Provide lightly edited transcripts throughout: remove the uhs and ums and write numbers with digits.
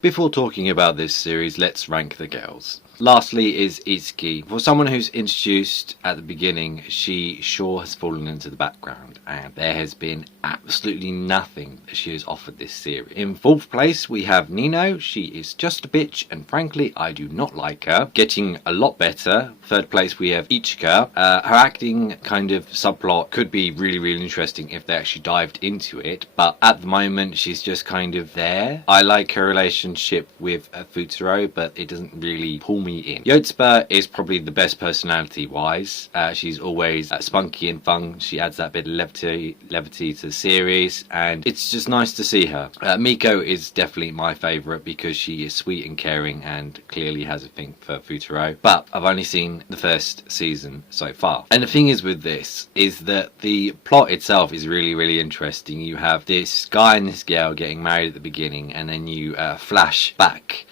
Before talking about this series, let's rank the girls. Lastly is Itsuki. For someone who's introduced at the beginning, she sure has fallen into the background, and there has been absolutely nothing that she has offered this series. In fourth place, we have Nino. She is just a bitch, and frankly, I do not like her. Getting a lot better. Third place, we have Ichika. Her acting kind of subplot could be really interesting if they actually dived into it, but at the moment, she's just kind of there. I like her relationship with Futaro, but it doesn't really pull me in. Yotsuba is probably the best personality wise. She's always spunky and fun. She adds that bit of levity to the series, and it's just nice to see her. Miko is definitely my favourite because she is sweet and caring and clearly has a thing for Futaro, but I've only seen the first season so far. And the thing is with this is that the plot itself is really interesting. You have this guy and this girl getting married at the beginning, and then you flash back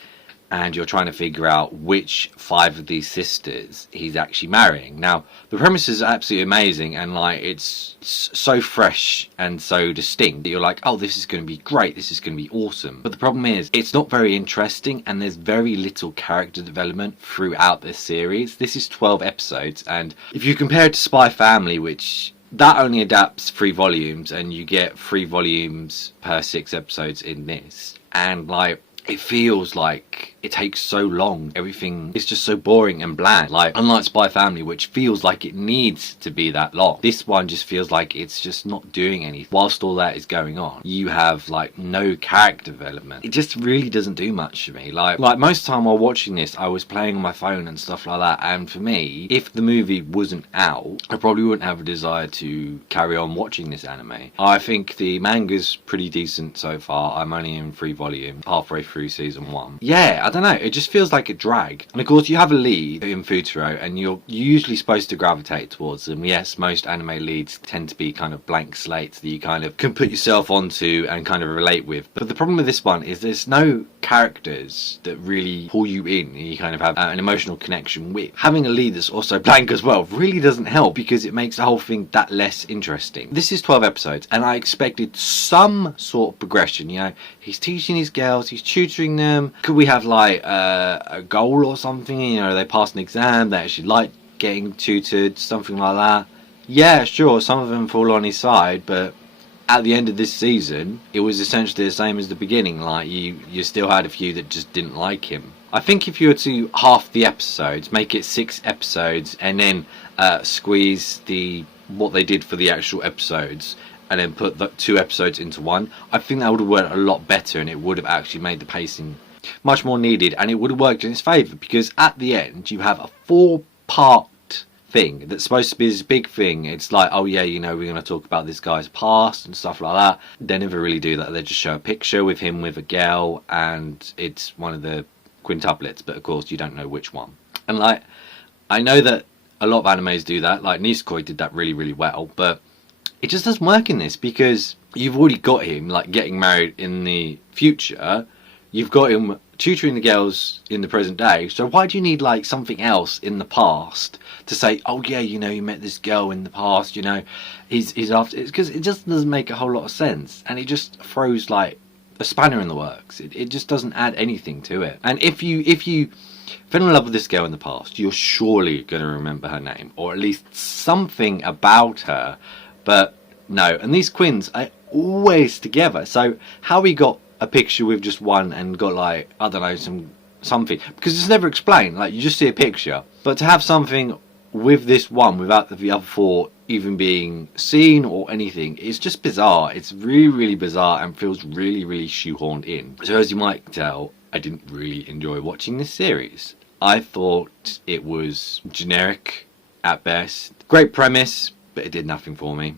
and you're trying to figure out which 5 of these sisters he's actually marrying. Now, the premise is absolutely amazing, and like it's so fresh and so distinct that you're like, oh, this is going to be great, this is going to be awesome. But the problem is, it's not very interesting, and there's very little character development throughout this series. This is 12 episodes, and if you compare it to Spy Family, which that only adapts 3 volumes, and you get 3 volumes per 6 episodes in this, and like, it feels like it takes so long. Everything is just so boring and bland. Like, unlike Spy Family, which feels like it needs to be that long, this one just feels like it's just not doing anything. Whilst all that is going on, you have like no character development. It just really doesn't do much for me. Like most time while watching this, I was playing on my phone and stuff like that. And for me, if the movie wasn't out, I probably wouldn't have a desire to carry on watching this anime. I think the manga's pretty decent so far. I'm only in 3 volumes, halfway through season 1. Yeah, I don't know, it just feels like a drag. And of course you have a lead in Futaro, and you're usually supposed to gravitate towards them. Yes, most anime leads tend to be kind of blank slates that you kind of can put yourself onto and kind of relate with. But the problem with this one is there's no characters that really pull you in and you kind of have an emotional connection with. Having a lead that's also blank as well really doesn't help, because it makes the whole thing that less interesting. This is 12 episodes, and I expected some sort of progression. You know, he's teaching his girls, he's tutoring them. Could we have like a goal or something? You know, they pass an exam, they actually like getting tutored, something like that. Yeah, sure, some of them fall on his side, but at the end of this season, it was essentially the same as the beginning. Like, you still had a few that just didn't like him. I think if you were to half the episodes, make it 6 episodes, and then squeeze what they did for the actual episodes, and then put the 2 episodes into 1, I think that would have worked a lot better, and it would have actually made the pacing much more needed, and it would have worked in its favour, because at the end you have a 4-part thing that's supposed to be this big thing. It's like, oh yeah, you know, we're going to talk about this guy's past and stuff like that. They never really do that. They just show a picture with him with a girl, and it's one of the quintuplets, but of course you don't know which one. And like, I know that a lot of animes do that, like Nisekoi did that really well, but it just doesn't work in this, because you've already got him like getting married in the future. You've got him tutoring the girls in the present day, so why do you need like something else in the past to say, oh yeah, you know, you met this girl in the past, you know, he's after? It's because it just doesn't make a whole lot of sense, and it just throws like a spanner in the works. It just doesn't add anything to it. And if you fell in love with this girl in the past, you're surely going to remember her name, or at least something about her. But no, and these quins are always together, so how we got a picture with just one and got like, I don't know, something, because it's never explained. Like, you just see a picture, but to have something with this one without the other 4 even being seen or anything, it's just bizarre. It's really bizarre and feels really shoehorned in. So as you might tell, I didn't really enjoy watching this series. I thought it was generic at best. Great premise, but it did nothing for me.